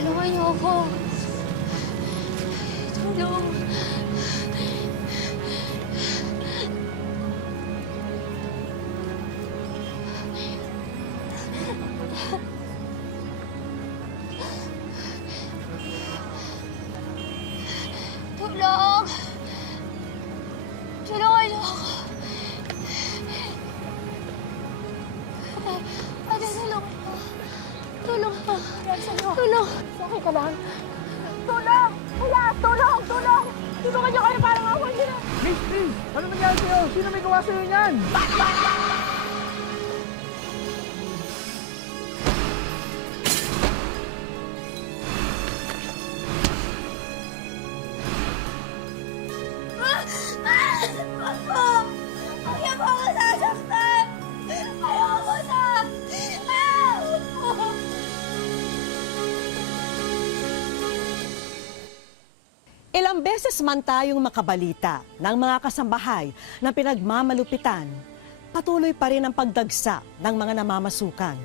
Tulungan niyo ako. Tulong. Tulong! Tulungan niyo ako. Ate, tulong. Tulong. Tulong. Okay ka lang? Tulong! Kuya! Tulong! Tulong! Tulungan niyo kayo para mawala sila! Miss, please! Ano nangyari sa'yo? Sino may gawa sa'yo niyan? Ayoko ako sasaktan! Ayoko na! Ilang beses man tayong makabalita ng mga kasambahay na pinagmamalupitan, patuloy pa rin ang pagdagsa ng mga namamasukan.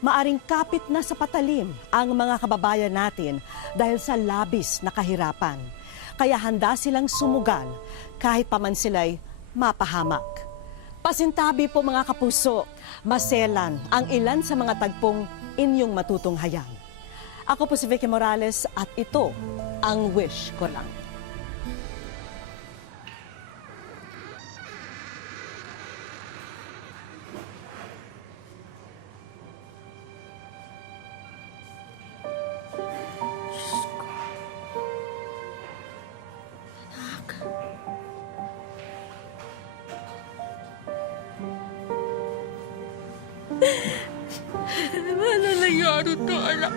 Maaring kapit na sa patalim ang mga kababayan natin dahil sa labis na kahirapan. Kaya handa silang sumugal kahit pa man sila'y mapahamak. Pasintabi po mga kapuso, maselan ang ilan sa mga tagpong inyong matutunghayan. Ako po si Vicky Morales at ito ang wish ko lang. Ano nangyari to, anak?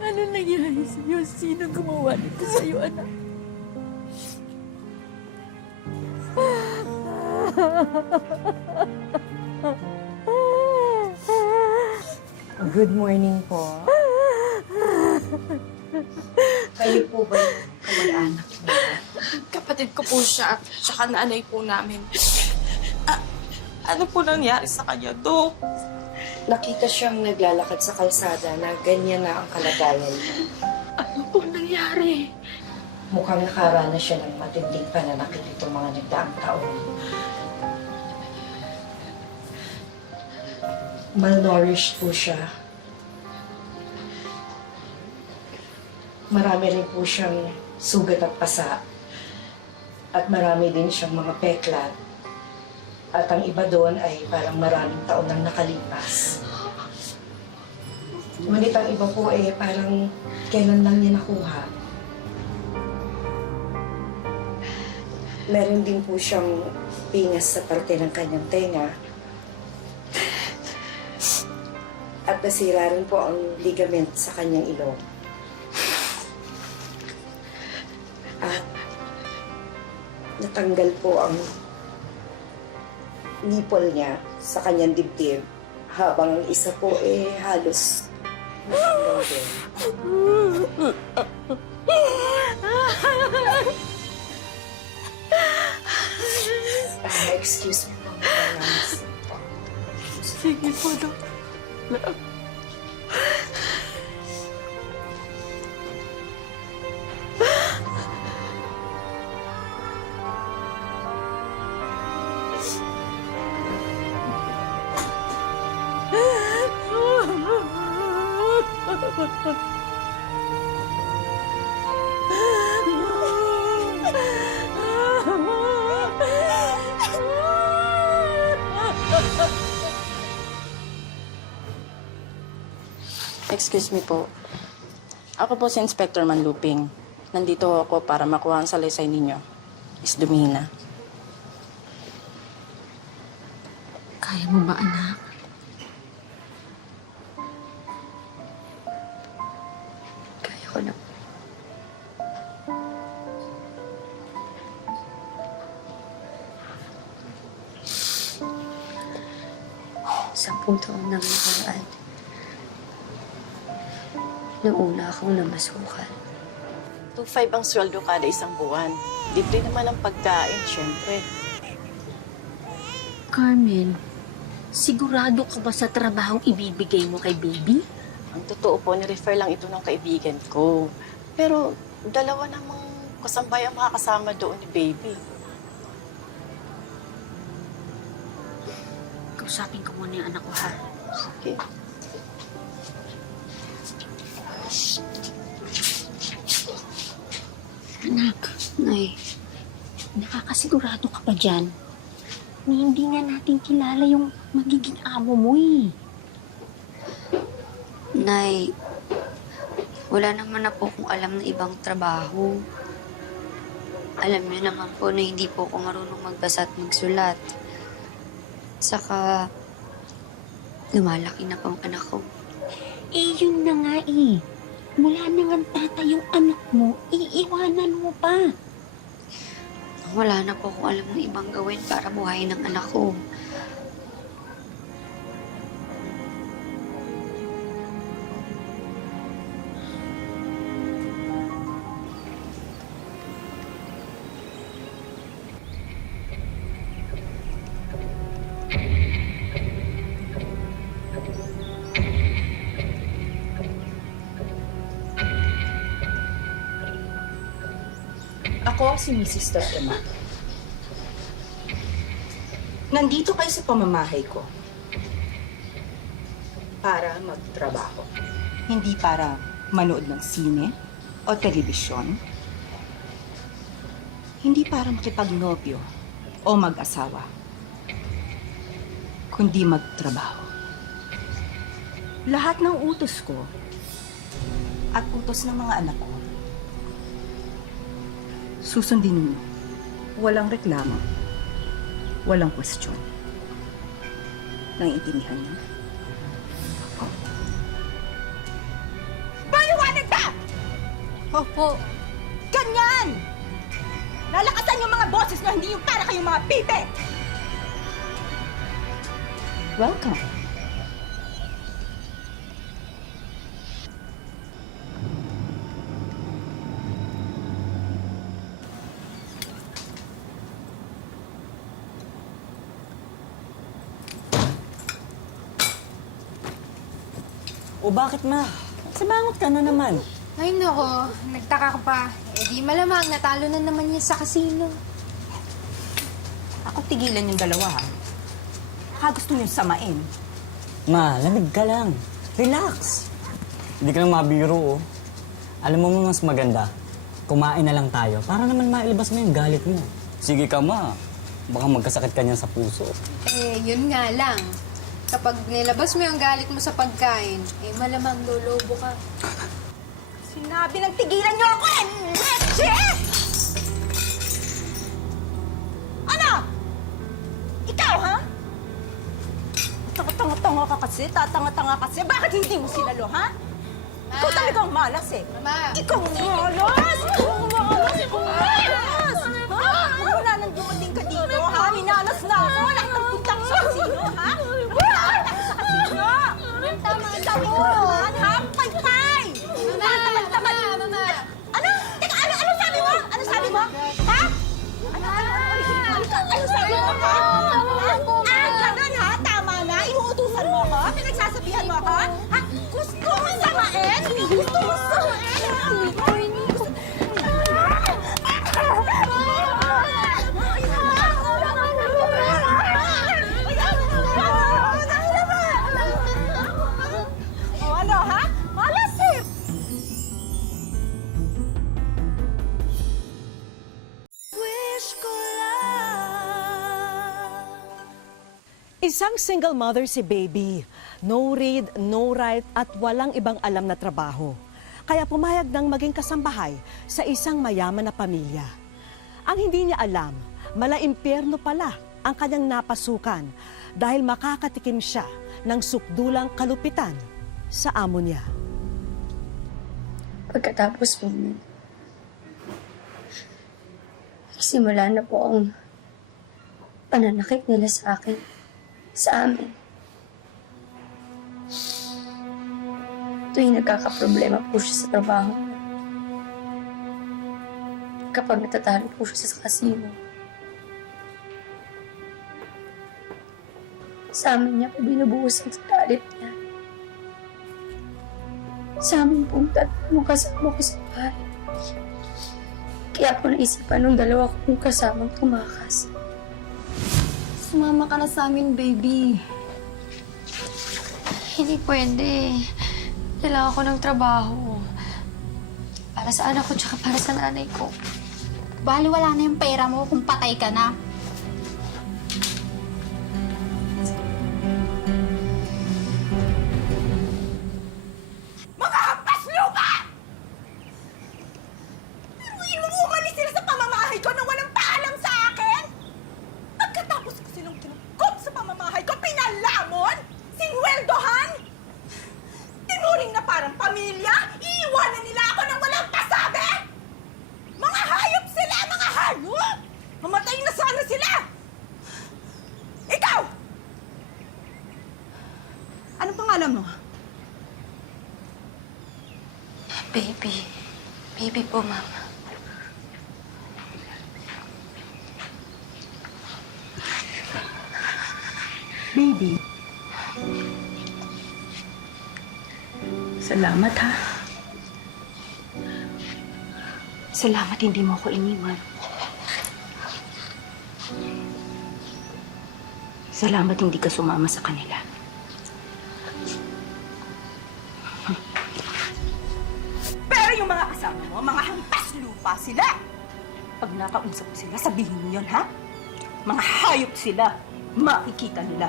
Ano nangyari sa'yo? Sino gumawa nito sa'yo, anak? Good morning po. Kayo po ba yung kamag-anak niya? Kapatid ko po siya at saka nanay po namin. Ano po nangyari sa kanya, Dok? Nakita siyang naglalakad sa kalsada na ganyan na ang kalagayan niya. Ano po nangyari? Mukhang nakaranas siya ng matinding pananakit itong mga nagdaang taon. Malnourished po siya. Marami rin po siyang sugat at pasa. At marami din siyang mga peklat. At ang iba doon ay parang maraming taon nang nakalipas. Ngunit ang iba po eh parang kailan lang niya nakuha. Meron din po siyang pingas sa parte ng kanyang tenga. At nasira rin po ang ligament sa kanyang ilong. At natanggal po ang nipple niya sa kanyang dibdib habang ang isa po halos natanggal din. Excuse me po. Sige po, Dok. Excuse me po. Ako po si Inspector Manluping. Nandito ako para makuha ang salaysay ninyo. Miss Dumina. Kaya mo ba, anak? Kaya ko na. Sampung taon nang nakaraan. Nauna akong namasukan. 2,500 ang sweldo kada isang buwan. Libre naman ang pagkain, syempre. Carmen, sigurado ka ba sa trabahong ibibigay mo kay baby? Ang totoo po, ni-refer lang ito ng kaibigan ko. Pero dalawa namang kasambay ang makakasama doon ni Baby. Kausapin ko muna yung anak ko, ha? Sige. Anak, Nay, nakakasigurado ka pa dyan na hindi nga natin kilala yung magiging amo mo eh. Nay, wala naman na po akong alam na ibang trabaho. Alam niyo naman po na hindi po ako marunong magbasa at magsulat. Saka, lumalaki na po ang anak ko. Eh, yun na nga eh. Mula na nga tatay yung anak mo, iiwanan mo pa. Wala na po akong alam na ibang gawin para buhayin ng anak ko. Ako si Mrs. Torquemada. Nandito kayo sa pamamahay ko para magtrabaho. Hindi para manood ng sine o telebisyon. Hindi para makipagnobyo o mag-asawa. Kundi magtrabaho. Lahat ng utos ko at utos ng mga anak ko susundin mo. Walang reklamo. Walang question. Naiintindihan niyo? Paliwanag ka! Opo. Ganyan! Lalakasan yung mga boses nyo, hindi yung para kayong mga pipe! Welcome. O bakit, ma? Simangot ka na naman. Ay, nako. Nagtaka ka pa. Eh di malamang natalo na naman niya sa kasino. Ako tigilan yung dalawa, ha? Baka gusto nyo samain. Ma, lamig ka lang. Relax. Hindi ka lang mabiro, oh. Alam mo mas maganda, kumain na lang tayo para naman mailabas mo yung galit mo. Sige ka, ma. Baka magkasakit ka niyan sa puso. Eh, yun nga lang. Kapag nilabas mo yung galit mo sa pagkain, eh malamang lolobo ka. Sinabi ng tigilan nyo ako, eh! Leche! Ano? Ikaw, ha? Tanga-tanga ka kasi, tatanga-tanga kasi. Bakit hindi mo sinalo, ha? Ikaw talagang malas, eh. Mama! Ikaw ang malas! Ikaw ang malas! Ikaw ang malas! Ha? Wala nang dumating ka dito, ha? Minalas na ako. Nakatagpunta ko sa kasino, ha? Nakatagpunta ko sa kasino! Tama, Ikaw yun, ha? Pay-pay! Tamad-tamad! Mama! Ano? Teka, ano sabi mo? Ano sabi mo? Ha? Ano sabi mo, ha? Ganun, ha? Tama na? Inuutusan mo ako? Pinagsasabihan mo ako? Ha? Gusto mo samain? Gusto mo samain? O ano, ha? Malas eh! Isang single mother si Baby. No read, no write at walang ibang alam na trabaho. Kaya pumayag ng maging kasambahay sa isang mayaman na pamilya. Ang hindi niya alam, mala-impyerno pala ang kanyang napasukan dahil makakatikim siya ng sukdulang kalupitan sa amo niya. Pagkatapos po nun, simula na po ang pananakit nila sa akin, sa amin. Tuwing nagkakaproblema po siya sa trabaho. Kapag natatalo po siya sa kasino. Sa amin niya po binubuhos ang galit niya. sa amin pong tatlong kasama ko sa bahay. Kaya po naisipan ng dalawa kong kasamang tumakas. Sumama ka na sa amin, baby. Hindi pwede. Kailangan ko ng trabaho. Para sa anak ko tsaka para sa nanay ko. Baliwala na yung pera mo kung patay ka na. Mga hampas lupa! Pinuin mo umalis sila sa pamamahay ko nang walang paalam sa akin? Pagkatapos ko silang kinukop sa pamamahay ko, pinalamon? Sinweldohan? Tinuring na parang pamilya? Iiwanan nila ako nang walang pasabi? Mga hayop sila! Mga hayop! Mamatay na sana sila! Ikaw! Anong pangalan mo? Baby. Baby po, Mama. Baby. Salamat, ha? Salamat hindi mo ako iniwan. Salamat hindi ka sumama sa kanila. Pero yung mga kasama mo, mga hampas lupa sila. Pag nakausap mo sila, sabihin mo yun, ha? Mga hayop sila. Makikita nila.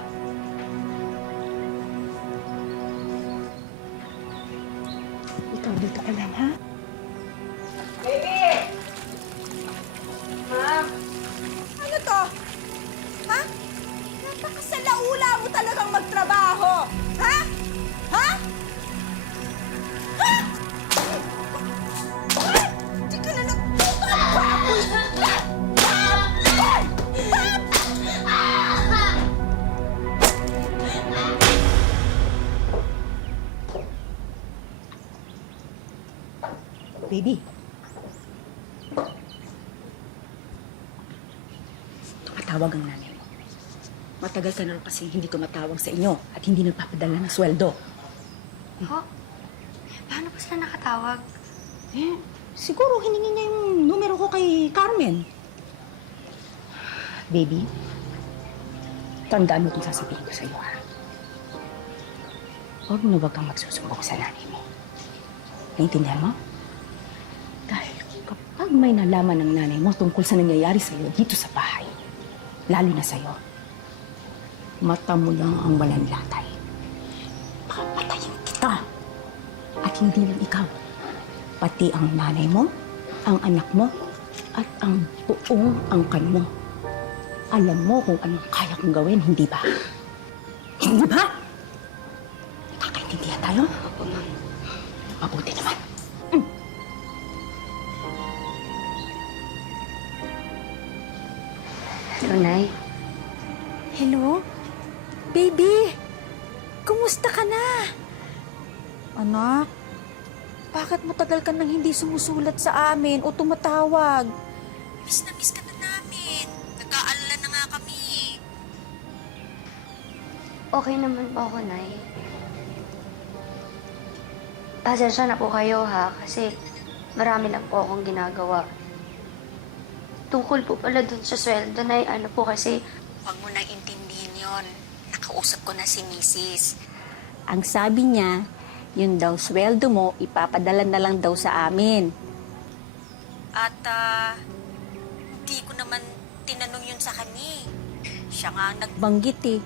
Ikaw dito ka lang, ha? Baby! Ma'am? Ano to? Ha? Napakasalaula mo talagang magtrabaho. Ha? Ha? Ha? Di ka na nagbababoy! Baby. Tumatawag ang nanay mo. Matagal ka na rin kasi hindi tumatawag sa inyo at hindi nagpapadala ng sweldo. Ho? Paano pa sila nakatawag? Eh, siguro hiningi niya yung numero ko kay Carmen. Baby, tandaan mo itong sasabihin ko sa iyo, ha? Huwag na huwag kang magsusumbong sa nanay mo. Naintindihan mo? Dahil kapag may nalaman ng nanay mo tungkol sa nangyayari sa iyo dito sa bahay, lalo na sa iyo, mata mo lang ang walang latay. Papatayin kita. At hindi lang ikaw, pati ang nanay mo, ang anak mo, at ang buong angkan mo. Alam mo kung anong kaya kong gawin, hindi ba? Hindi ba? Nakakaintindihan tayo? Opo, Ma'am. Mabuti naman. Hello, Nay. Hello? Baby! Kumusta ka na? Anak, bakit matagal ka nang hindi sumusulat sa amin o tumatawag? Miss na miss ka na namin. Nag-aalala na nga kami. Okay naman po ako, Nay. Pasensya na po kayo, ha? Kasi marami lang po akong ginagawa. Tungkol po pala dun sa sweldo, Nay. Ano po kasi... Huwag mo nang intindihin yon. Nakausap ko na si Mrs. Ang sabi niya, yun daw sweldo mo, ipapadala na lang daw sa amin. At hindi ko naman tinanong yun sa kanya. Siya nga nagbanggit eh.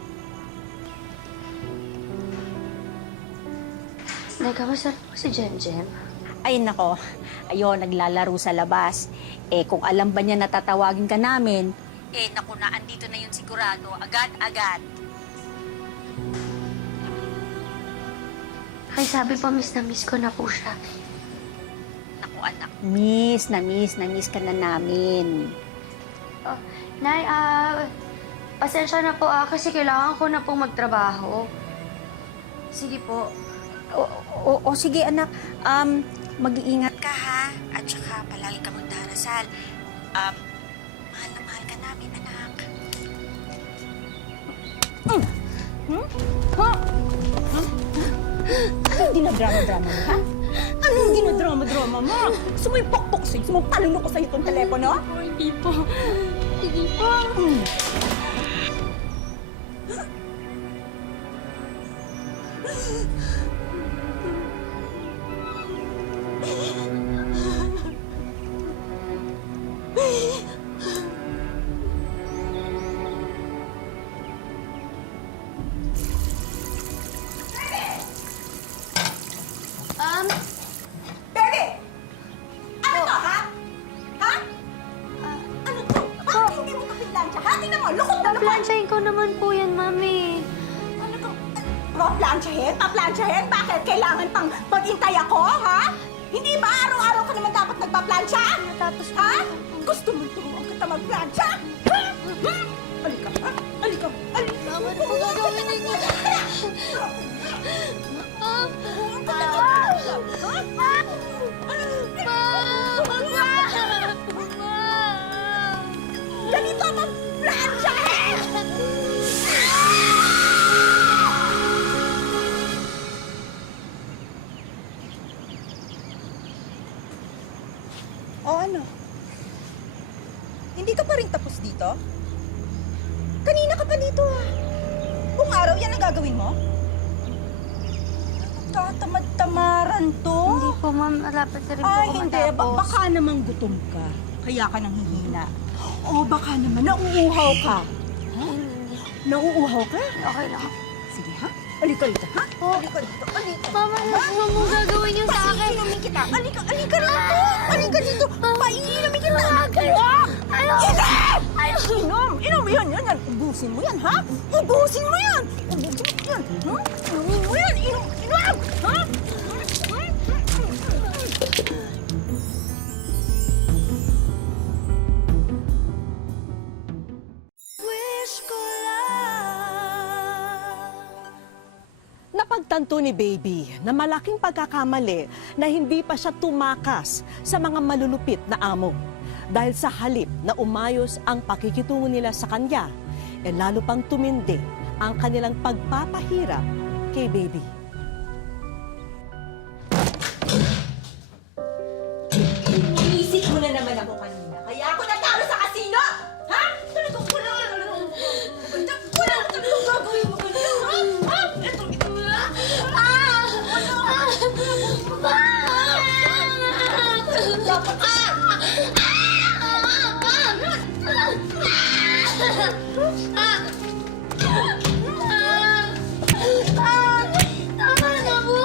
Nay, kamusta po si Jen? Ay nako, ayun, naglalaro sa labas. Eh kung alam ba niya natatawagin ka namin, eh naku na, andito na yun sigurado, agad-agad. Ay, sabi pa, miss na miss ko na po siya. Naku anak, miss ka na namin. Oh, Nay, pasensya na po kasi kailangan ko na po magtrabaho. Sige po. O sige anak, mag-iingat ka ha, at saka palagi ka magdarasal. Mahal na mahal ka namin, anak. Hindi na drama-drama mo, ha? dinodrama-drama mo? Gusto mo yung pokpoksin? Gusto mo talino ko sa'yo itong telepono? Hindi po. Hindi po. Bebe! Ano to, ha? Ha? Ano to? Bakit hindi mo ito pinlansya, ha? Tingnan mo, lukot na lukot! Plansyahin ko naman po yan, Mami. Ano to? Paplansyahin? Paplansyahin? Bakit? Kailangan pang maghintay ako, ha? Hindi ba araw-araw ka naman dapat nagpaplansya? Natapos ko Ha? na. Gusto mo turuan kita magplansya? Ha? Ha? Halika, ha? Halika, halika. Mama, ano po gagawin ninyo? Turuan kita magplansya, ha? Ganito magplansyahin! O ano? Hindi ka pa rin tapos dito? Kanina ka pa dito ah. Buong araw yan ang gagawin mo? Tatamad-tamaran to. Hindi po, Ma'am. Malapit na rin po Ay, ako hindi. matapos. Baka namang gutom ka. Kaya ka nanghihina. O baka naman nauuhaw ka. Ha? Nauuhaw ka? Okay lang. Sige ha? Alika dito, ha? Alika dito, alika. Mama, ano po mo gagawin niyo sa akin? Paiinumin kita. Alika rito. Alika dito. Paiinumin kita. Ayaw! Inom! Inom yan. Ubusin mo yan, ha? Ubusin mo yan! Ubusin mo yan, ha? Inumin mo yan! Inom! Ha? Napagtanto ni Baby na malaking pagkakamali na hindi pa siya tumakas sa mga malulupit na amo. Dahil sa halip na umayos ang pakikitungo nila sa kanya, lalo pang tumindi ang kanilang pagpapahirap kay Baby. Inisip mo na naman ako kanina. Kaya ako natalo sa kasino! Ha? Talagang wala talagang gagawin mo kanina, ha? Ha? Ito na! Dapat Tama na po,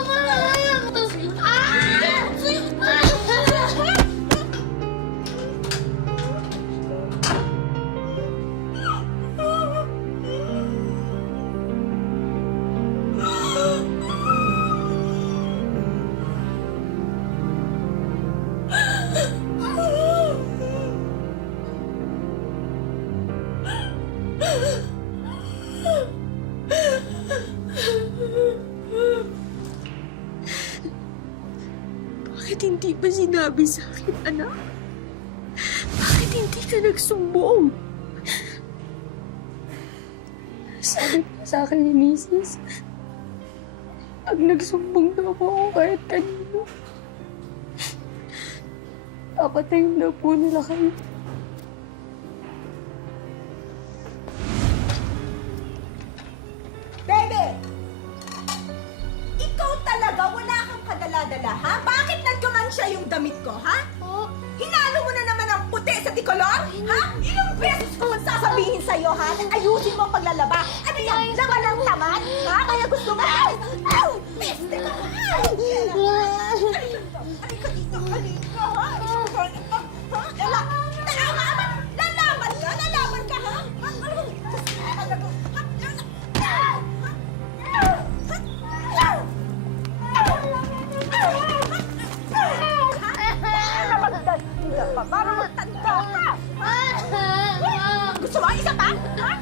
Bakit hindi ba sinabi sa akin, anak? Bakit hindi ka nagsumbong? Sabi pa sa akin ni Mrs. Pag nagsumbong daw ako kahit kanino, papatayin na po nila kayo. Bebe! Ikaw talaga wala kang kadala-dala, ha? Bakit nagkamansya yung damit ko, ha? Hinalo mo na naman ang puti sa tikolor? Ha? Ilang beses ko magsasabihin sa'yo, ha? Ayusin mo ang paglalaba. Ano yan? Laman ng tamad? Ha? Kaya gusto mo? Peste ka! Halika dito! Halika, ha? Ha? Lalaban ka? Lalaban ka, ha? Para magtanda ka! Gusto mo? Isa pa? Ha?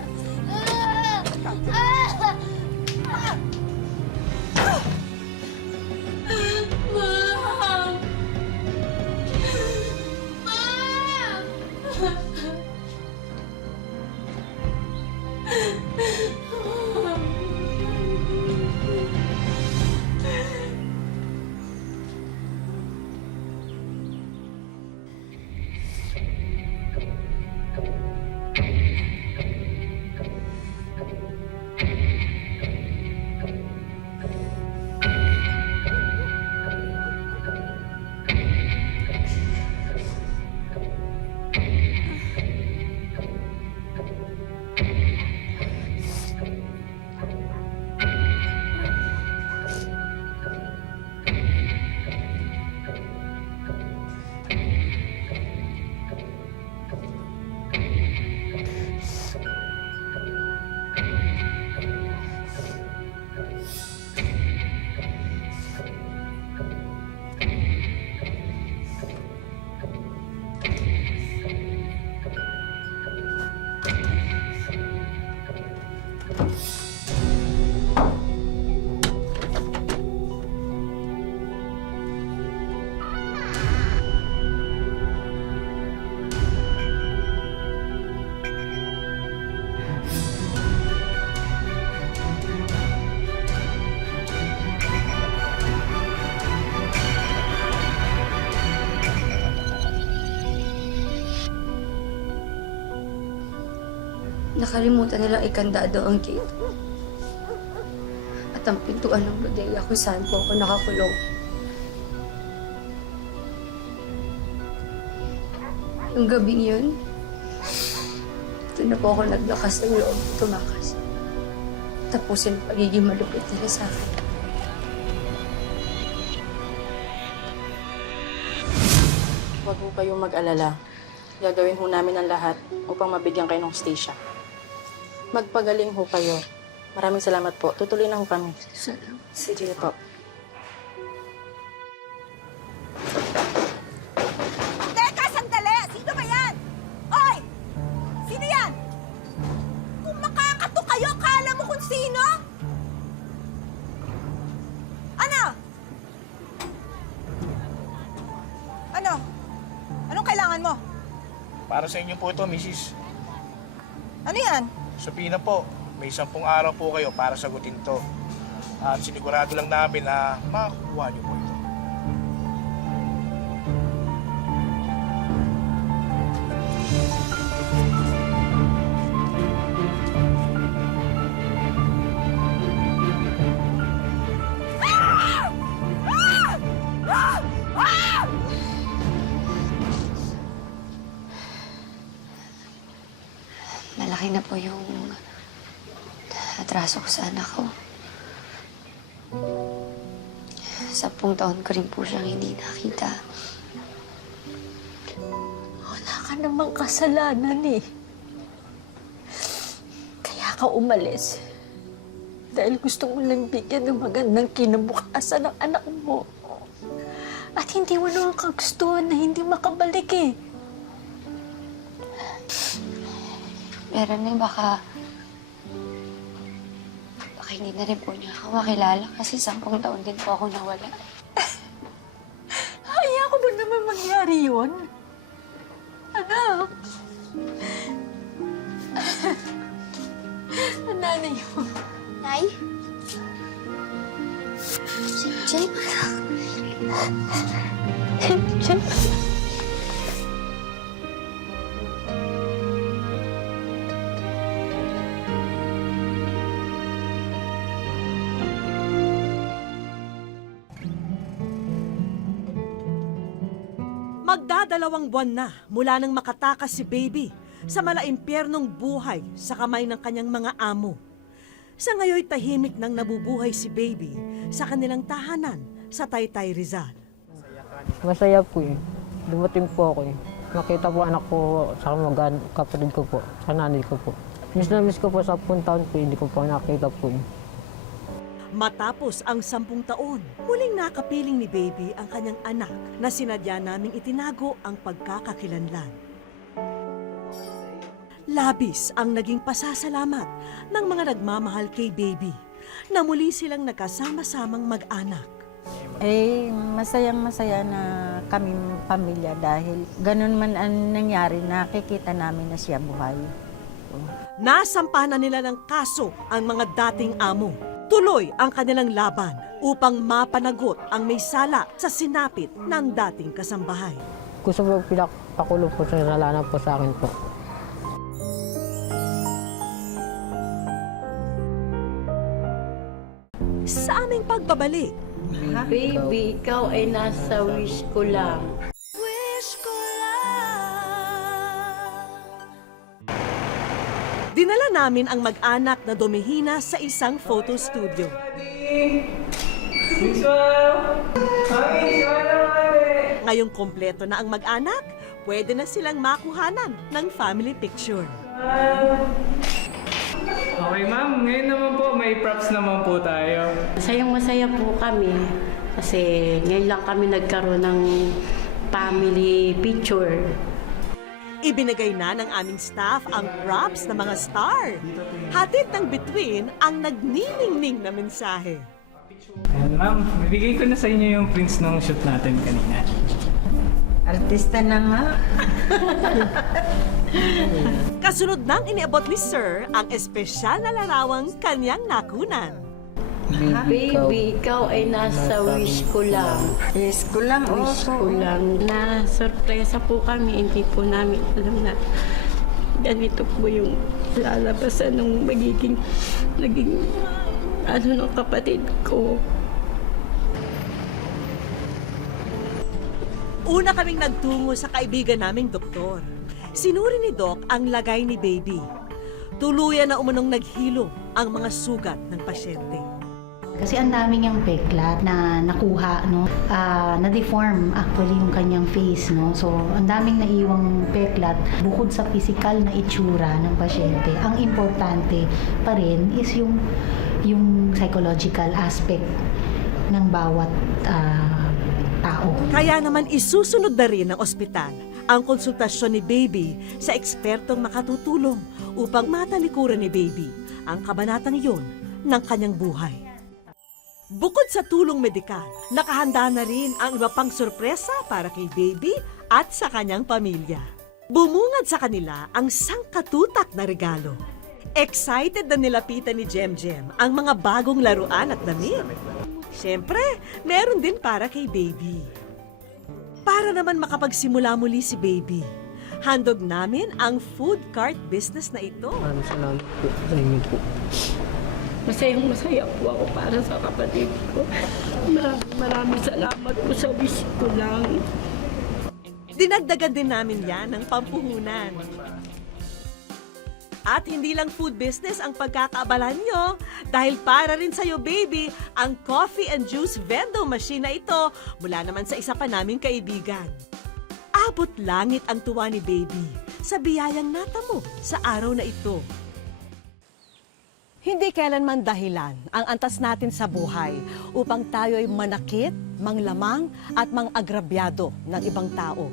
Nakalimutan nilang ikandado ang gate. At ang pintuan ng bodega kung saan po ako nakakulong. Yung gabing yun, doon na po ako naglakas ng loob, tumakas. Tapusin ang pagiging malupit nila sa akin. Huwag ho kayong mag-alala. Gagawin ho namin ang lahat upang mabigyan kayo ng station. Magpagaling ho kayo. Maraming salamat po. Tutuloy na ho kami. Salamat. Sige po. Teka, sandali! Sino ba yan? Oy! Sino yan? Kung makakato kayo, kala mo kung sino? Ano? Ano? Anong kailangan mo? Para sa inyo po ito, Mrs. Ano yan? Supina po, may 10 araw po kayo para sagutin to. At sinigurado lang namin na makakuha niyo po ito. Malaki na po yung atraso ko sa anak ko. 10 taon ko rin po siyang hindi nakita. Wala ka namang kasalanan eh. Kaya ka umalis. Dahil gusto mo lang bigyan ng magandang kinabukasan ng anak mo. At hindi mo naman kagustuhan na hindi makabalik eh. Pero baka hindi na rin po niya ako makilala kasi 10 taon din po ako nawala. Kaya ko ba naman mangyari yun? Anak! Ang nanay mo. Nay? Jay, Jay, Magdadalawang buwan na mula nang makatakas si Baby sa malaimpyernong buhay sa kamay ng kanyang mga amo. Sa ngayoy tahimik nang nabubuhay si Baby sa kanilang tahanan sa Taytay, Rizal. Masaya po eh. Dumating po ako eh. Makita po anak ko sa kapatid ko po, sa nanay ko po. Miss na miss ko po sa 10 taon po, hindi ko po nakita po eh. Matapos ang 10 taon, muling nakapiling ni Baby ang kanyang anak na sinadya naming itinago ang pagkakakilanlan. Labis ang naging pasasalamat ng mga nagmamahal kay Baby na muli silang nagkasama-samang mag-anak. Masayang-masaya na kaming pamilya dahil ganun man ang nangyari, nakikita namin na siya buhay. Nasampa na nila ng kaso ang mga dating amo. Tuloy ang kanilang laban upang mapanagot ang may sala sa sinapit ng dating kasambahay. Gusto po pinapakulong po sa kasalanan po sa akin po. Sa aming pagbabalik, Baby, ikaw ay nasa wish ko lang. dinala namin ang mag-anak na dumihina sa isang photo studio. Ngayong kompleto na ang mag-anak, pwede na silang makuhanan ng family picture. Okay ma'am, ngayon naman po may props naman po tayo. Masayang-masaya po kami kasi ngayon lang kami nagkaroon ng family picture. Ibinigay na ng aming staff ang props ng mga star. Hatid ng Between ang nagniningning na mensahe. And ma'am, bibigay ko na sa inyo yung prints ng shoot natin kanina. Artista na nga. Kasunod nang iniabot ni Sir ang espesyal na larawang kanyang nakunan. Baby, ikaw ay nasa wish ko lang. Wish ko lang, Wish ko lang. Na sorpresa po kami, hindi po namin alam na ganito po yung lalabasan ng naging ng kapatid ko. Una kaming nagtungo sa kaibigan naming doktor. Sinuri ni Doc ang lagay ni baby. Tuluyan na umunong naghilo ang mga sugat ng pasyente. Kasi ang dami niyang peklat na nakuha, no? Na-deform actually yung kanyang face, no? So, ang daming naiwang peklat bukod sa physical na itsura ng pasyente. Ang importante pa rin is yung psychological aspect ng bawat tao. Kaya naman isusunod na rin ng ospital ang konsultasyon ni baby sa ekspertong makatutulong upang matalikuran ni baby ang kabanatang iyon ng kanyang buhay. Bukod sa tulong medikal, nakahanda na rin ang iba pang sorpresa para kay baby at sa kanyang pamilya. Bumungad sa kanila ang sangkatutak na regalo. Excited na nilapitan ni Jem ang mga bagong laruan at damit. Siyempre, meron din para kay baby. Para naman makapagsimula muli si baby, handog namin ang food cart business na ito. Maraming salamat po sa inyo po. Masayang-masaya po ako para sa kapatid ko. Maraming salamat po sa wish ko lang. Dinagdagan din namin yan ng pampuhunan. At hindi lang food business ang pagkakaabalan nyo, dahil para rin sa'yo, baby, ang coffee and juice vending machine na ito mula naman sa isa pa naming kaibigan. Abot langit ang tuwa ni baby sa biyayang natamo sa araw na ito. Hindi kailanman dahilan ang antas natin sa buhay upang tayo'y manakit, manglamang at mangagrabyado ng ibang tao.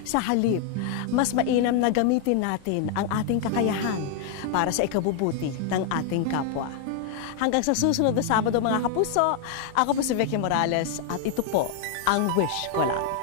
Sa halip, mas mainam na gamitin natin ang ating kakayahan para sa ikabubuti ng ating kapwa. Hanggang sa susunod na Sabado mga kapuso, ako po si Vicky Morales at ito po ang Wish Ko Lang.